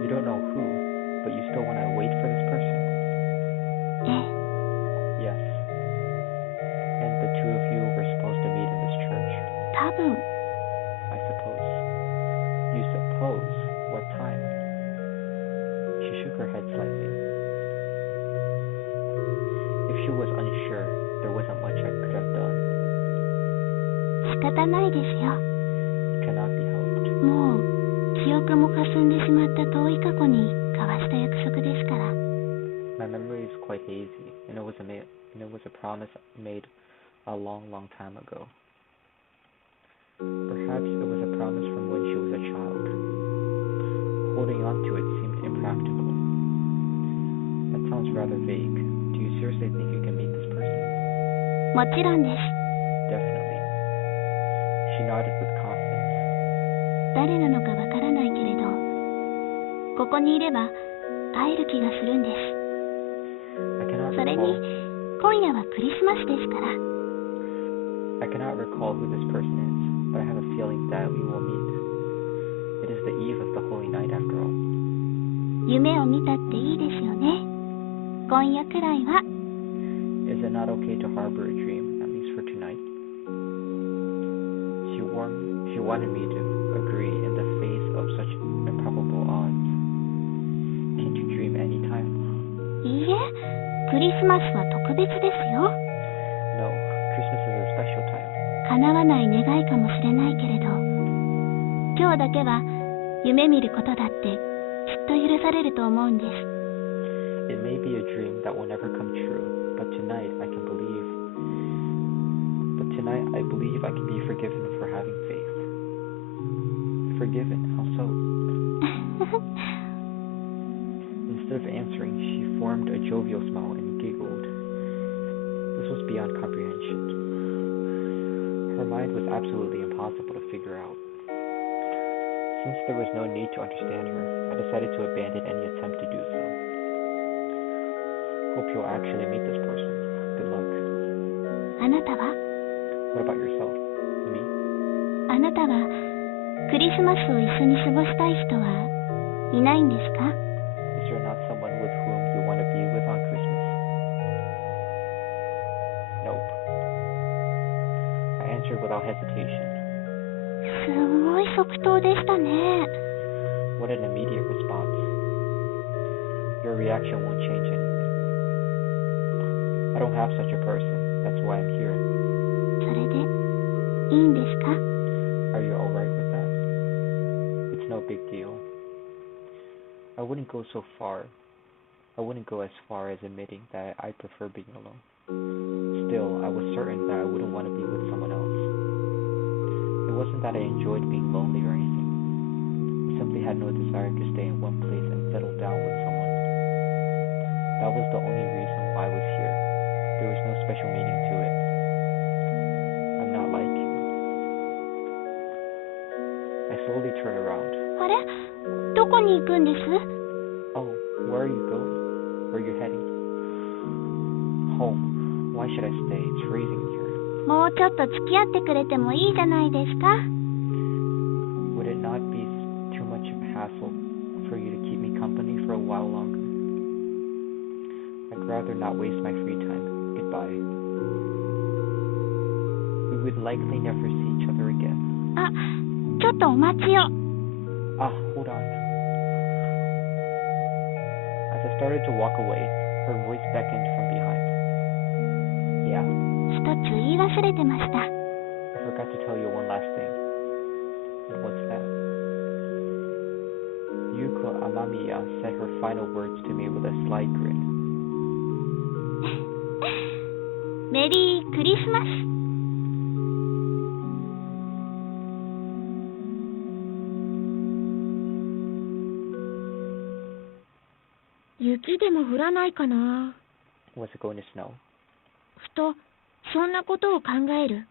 You don't know who, but you still want to wait for this person? ええ、 Yes. And the two of you were supposed to meet in this church? 多分。 I suppose. You suppose? What time? She shook her head slightly. If she was unsure, there wasn't much I could have done. 仕方ないですよ。 It cannot be helped. もう記憶も霞んでしまった遠い過去に交わした約束ですから。 My memory is quite hazy, and it was a promise made a long, long time ago. Perhaps it was a promise from when she was a child. Holding on to it seemed impractical. That sounds rather vague. Do you seriously think you can meet this person? もちろんです。 Definitely. She nodded with confidence. 誰なのかわからないけれど、ここにいれば会える気がするんです。 I cannot それに recall 今夜はクリスマスですから。 I cannot recall who this person is, but I have a feeling that we will meet. It is the eve of the holy night after all. 夢を見たっていいですよね。今夜くらいは。 Is it not okay to harbor a dream, at least for tonight? She wanted me to agree in the face of such improbable odds. Can't you dream any time? いいえ、クリスマスは特別ですよ。 No, Christmas is a special time. 叶わない願いかもしれないけれど、今日だけは夢見ることだってきっと許されると思うんです。 It may be a dream that will never come true, but tonight I believe I can be forgiven for having faith. Forgiven? How so? Instead of answering, she formed a jovial smile and giggled. This was beyond comprehension. Her mind was absolutely impossible to figure out. Since there was no need to understand her, I decided to abandon any attempt to do so. Hope you'll actually meet this person. Good luck. あなたは What about yourself? Me? あなたはクリスマスを一緒に過ごしたい人はいないんですか？ Is there not someone with whom you want to be with on Christmas? Nope. I answered without hesitation. すごい即答でしたね。 What an immediate response. Your reaction won't change anything. I don't have such a person. That's why I'm here. それでいいんですか？ Are you alright with that? It's no big deal. I wouldn't go as far as admitting that I prefer being alone. Still, I was certain that I wouldn't want to be with someone else. It wasn't that I enjoyed being lonely or anything. I simply had no desire to stay in one place and settle down with someone. That was the only reason why I was here. There was no special meaning to it. I'm not like you. I slowly turned around. あれ、どこに行くんです？ Oh, where are you going? Where are you heading? Home. Why should I stay? It's freezing here. もうちょっと付き合ってくれてもいいじゃないですか。 Would it not be too much of a hassle for you to keep me company for a while longer? I'd rather not waste my free time. Goodbye. We would likely never see each other again. あ、ちょっとお待ちを。 Ah, hold on. As I started to walk away, her voice beckoned from behind. Yeah, 一つ言い忘れてました。 I forgot to tell you one last thing. And what's that? Yuko Amamiya said her final words to me with a sly grin. メリークリスマス。雪でも降らないかな。 Was it going to snow? ふとそんなことを考える。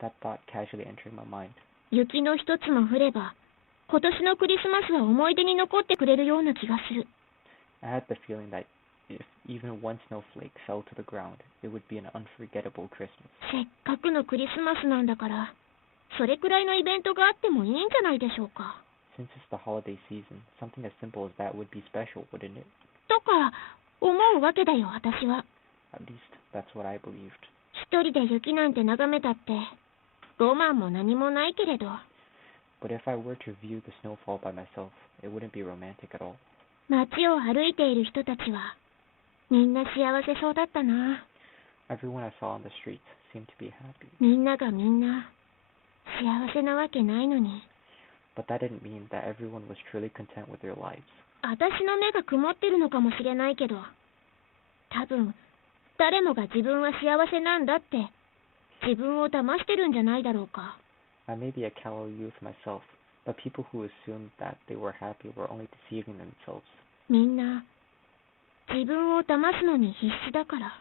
That thought casually entered my mind. 雪の一つも降れば、今年のクリスマスは思い出に残ってくれるような気がする。 I had the feeling that if even one snowflake fell to the ground, it would be an unforgettable Christmas. せっかくのクリスマスなんだから、それくらいのイベントがあってもいいんじゃないでしょうか。 Since it's the holiday season, something as simple as that would be special, wouldn't it? とか思うわけだよ、私は。 At least that's what I believed. 一人で雪なんて眺めたってロマンも何もないけれど。 But if I were to view the snowfall by myself, it wouldn't be romantic at all. 街を歩いている人たちはみんな幸せそうだったな。 Everyone I saw on the streets seemed to be happy. みんながみんな幸せなわけないのに。 But that didn't mean that everyone was truly content with their lives. 私の目が曇ってるのかもしれないけど、多分誰もが自分は幸せなんだって自分を騙してるんじゃないだろうか。 I may be a callow youth myself, but people who assumed that they were happy were only deceiving themselves. みんな自分を騙すのに必死だから。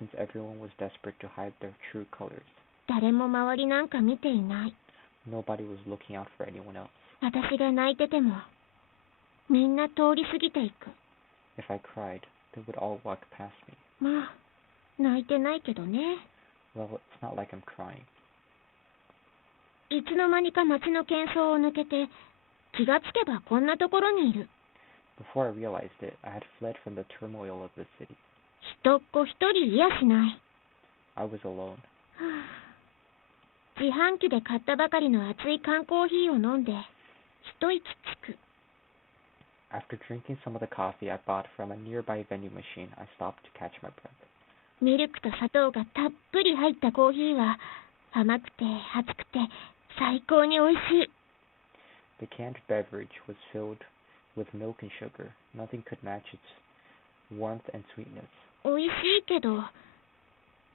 Since everyone was desperate to hide their true colors, 誰も周りなんか見ていない。 nobody was looking out for anyone else. 私が泣いててもみんな通り過ぎていく。 If I cried, they would all walk past me. まあ泣いてないけどね。 Well, it's not like I'm crying. いつの間にか街の喧騒を抜けて気がつけばこんなところにいる。 Before I realized it, I had fled from the turmoil of the city. 人っ子一人いやしない。 I was alone. 自販機で買ったばかりの熱い缶コーヒーを飲んで一息つく。 After drinking some of the coffee I bought from a nearby vending machine, I stopped to catch my breath. ミルクと砂糖がたっぷり入ったコーヒーは甘くて熱くて最高に美味しい。 The canned beverage was filled with milk and sugar. Nothing could match its warmth and sweetness. 美味しいけど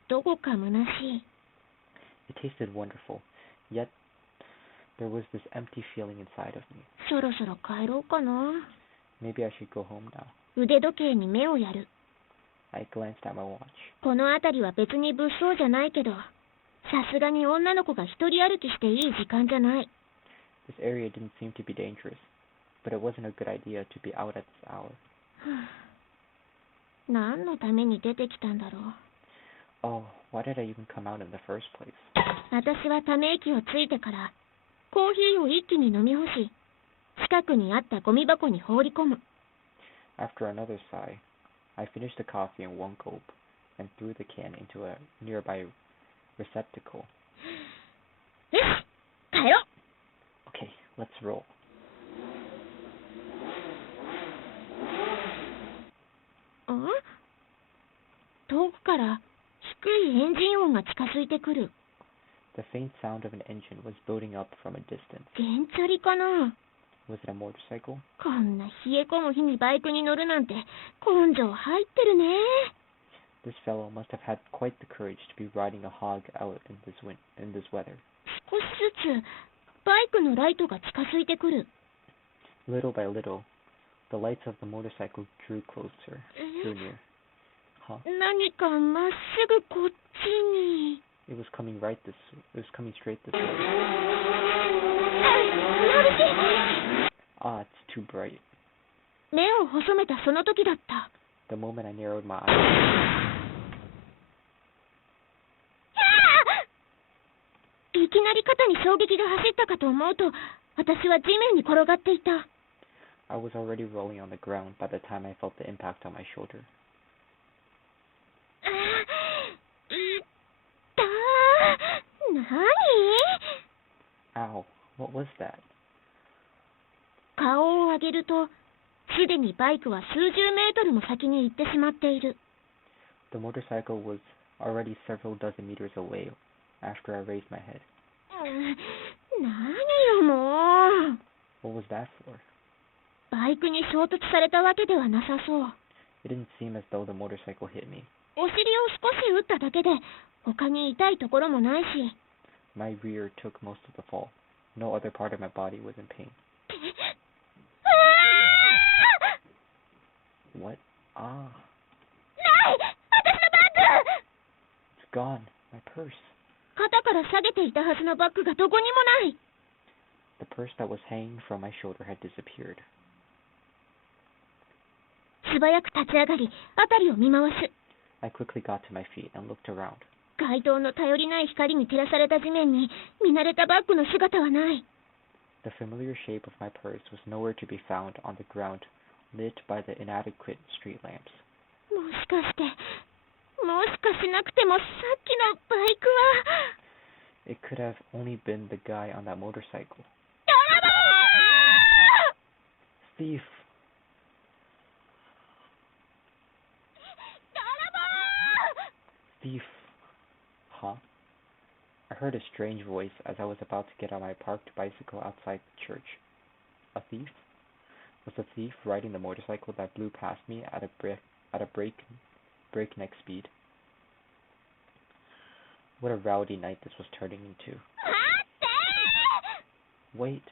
どこか虚しい。 It tasted wonderful, yet there was this empty feeling inside of me. そろそろ帰ろうかな。 Maybe I should go home now. 腕時計に目をやる。 I glanced at my watch. この辺りは別に物騒じゃないけど、さすがに女の子が一人歩きしていい時間じゃない。This area didn't seem to be dangerous, but it wasn't a good idea to be out at this hour. 何のために出てきたんだろう。Oh, why did I even come out in the first place? 私はため息をついてからコーヒーを一気に飲み干し、近くにあったゴミ箱に放り込む。After another sigh, I finished the coffee in one gulp and threw the can into a nearby receptacle. よし、帰ろう。Okay, let's roll. ん？遠くから低いエンジン音が近づいてくる。The faint sound of an engine was building up from a distance. 原チャリかな？ Was it a motorcycle? こんな冷え込む日にバイクに乗るなんて根性入ってるね。This fellow must have had quite the courage to be riding a hog out in this weather. 少しずつバイクのライトが近づいてくる。Little by little, the lights of the motorcycle drew near. Huh? 何かまっすぐこっちに。It was coming straight this way. 眩しい。Ah, it's too bright. 目を細めたその時だった。The moment I narrowed my eyes. いきなり肩に衝撃が走ったかと思うと、私は地面に転がっていた。I was already rolling on the ground by the time I felt the impact on my shoulder. 何？ Ow, what was that? 顔を上げると、すでにバイクは数十メートルも先に行ってしまっている。The motorcycle was already several dozen meters away after I raised my head. 何よもう。What was that for? バイクに衝突されたわけではなさそう。It didn't seem as though the motorcycle hit me. お尻を少し打っただけで、他に痛いところもないし。My rear took most of the fall. No other part of my body was in pain. What? Ah. ない！私のバッグ！ It's gone. My purse. 肩から下げていたはずのバッグがどこにもない。The purse that was hanging from my shoulder had disappeared. 素早く立ち上がり、辺りを見回す。I quickly got to my feet and looked around. 街灯の頼りない光に照らされた地面に見慣れたバッグの姿はない。The familiar shape of my purse was nowhere to be found on the ground, lit by the inadequate street lamps. もしかしなくてもさっきのバイクは。It could have only been the guy on that motorcycle. 泥棒！ Thief! 泥棒！ Thief! Huh? I heard a strange voice as I was about to get on my parked bicycle outside the church. A thief? Was the thief riding the motorcycle that blew past me at a breakneck speed? What a rowdy night this was turning into. Wait.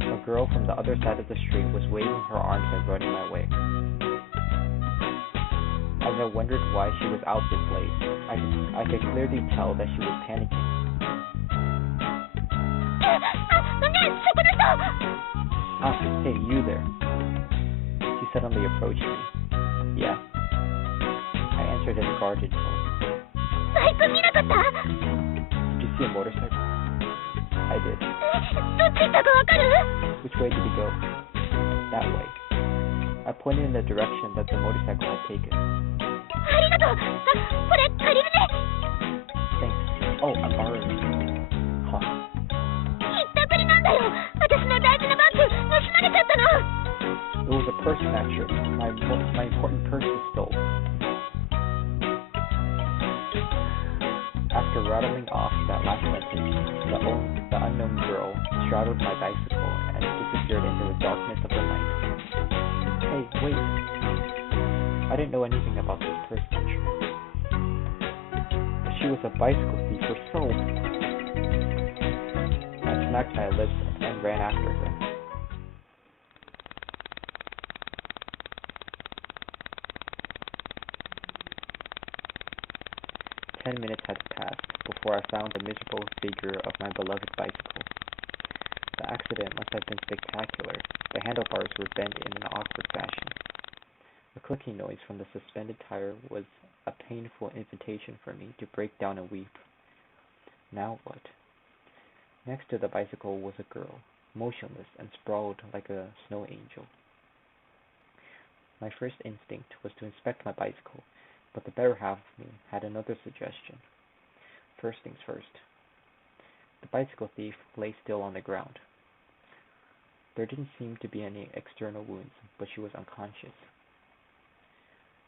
A girl from the other side of the street was waving her arms and running my way. As I wondered why she was out this late, I could clearly tell that she was panicking. Ah, hey, you there. She suddenly approached me. Yeah. I answered in a guarded tone. Did you see a motorcycle? I did. Which way did he go? That way. I pointed in the direction that the motorcycle had taken. Thanks. Oh, I'm borrowing it. Huh. It was a purse snatcher. My important purse was stolen. After rattling off that last sentence, the unknown girl straddled my bicycle and disappeared into the darkness of the night. Hey, wait. I didn't know anything about this purse snatcher. She was a bicycle thief or so. I smacked my lips and ran after her. "10 minutes had passed before I found the miserable figure of my beloved bicycle. The accident must have been spectacular. The handlebars were bent in an awkward fashion. A clicking noise from the suspended tire was a painful invitation for me to break down and weep. Now what? Next to the bicycle was a girl, motionless and sprawled like a snow angel. My first instinct was to inspect my bicycle, but the better half of me had another suggestion. First things first. The bicycle thief lay still on the ground. There didn't seem to be any external wounds, but she was unconscious.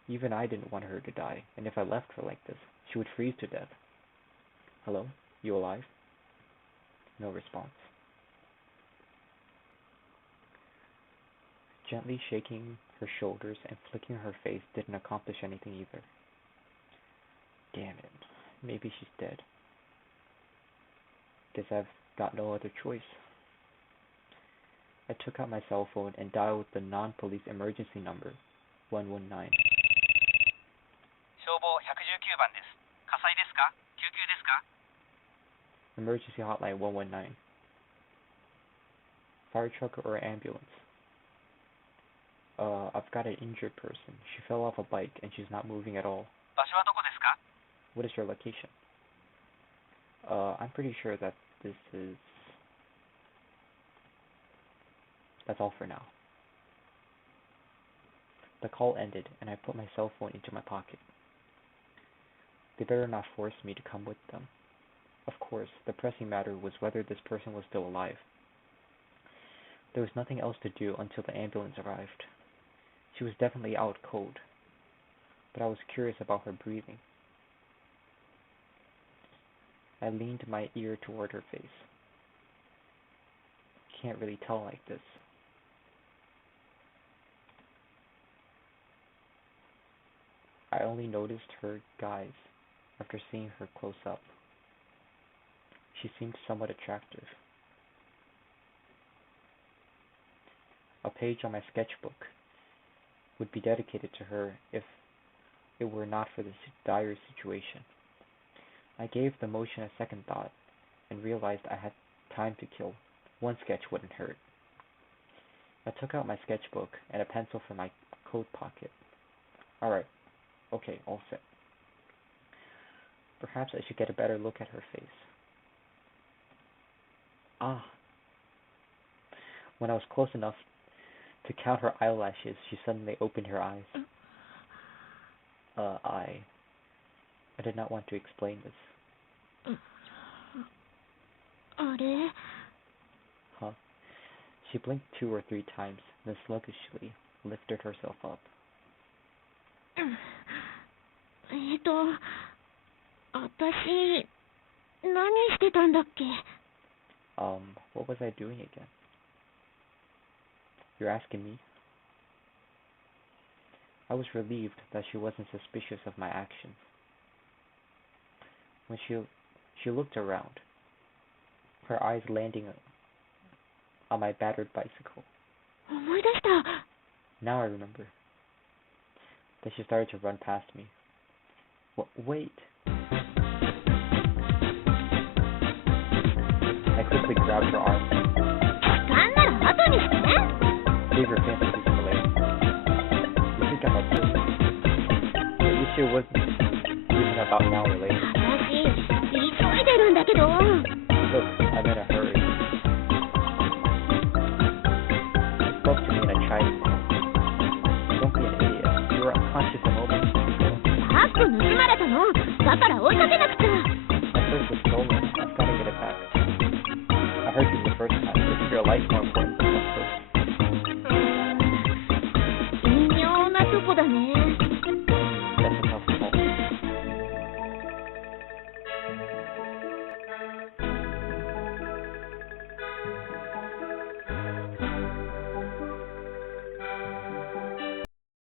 Even I didn't want her to die, and if I left her like this, she would freeze to death. Hello? You alive? No response. Gently shaking her shoulders and flicking her face didn't accomplish anything either. Damn it. Maybe she's dead. Guess I've got no other choice. I took out my cell phone and dialed the non-police emergency number, 119. 消防119番です。火災ですか？救急ですか？ Emergency hotline 119. Fire truck or ambulance? I've got an injured person. She fell off a bike and she's not moving at all. 場所はどこですか？ What is your location? I'm pretty sure that this is... That's all for now. The call ended and I put my cell phone into my pocket. They better not force me to come with them. Of course, the pressing matter was whether this person was still alive. There was nothing else to do until the ambulance arrived. She was definitely out cold, but I was curious about her breathing. I leaned my ear toward her face. Can't really tell like this. I only noticed her guys after seeing her close up. She seemed somewhat attractive. A page on my sketchbook would be dedicated to her if it were not for this dire situation. I gave the motion a second thought and realized I had time to kill. One sketch wouldn't hurt. I took out my sketchbook and a pencil from my coat pocket. Alright, okay, all set. Perhaps I should get a better look at her face. Ah! When I was close enough to count her eyelashes, she suddenly opened her eyes. I did not want to explain this. あれ? Huh? She blinked 2 or 3 times, then sluggishly lifted herself up. 私、何してたんだっけ? What was I doing again? You're asking me? I was relieved that she wasn't suspicious of my actions. When she looked around, her eyes landing on my battered bicycle. 思い出した. Now I remember. Then she started to run past me. Wait. I quickly grabbed her arm. なんなら後にしてね. Gave her fancy piece of lace. You think I'm a person? At least it wasn't even about now or later. 私、急いでるんだけど. Look, I'm in a hurry. She spoke to me in a chiding tone. Don't be an idiot. You were unconscious a moment ago. バッグ盗まれたの. だから追いかけなくちゃ. My purse was stolen. I've got to get it back. I heard you the first time. Isn't your life more important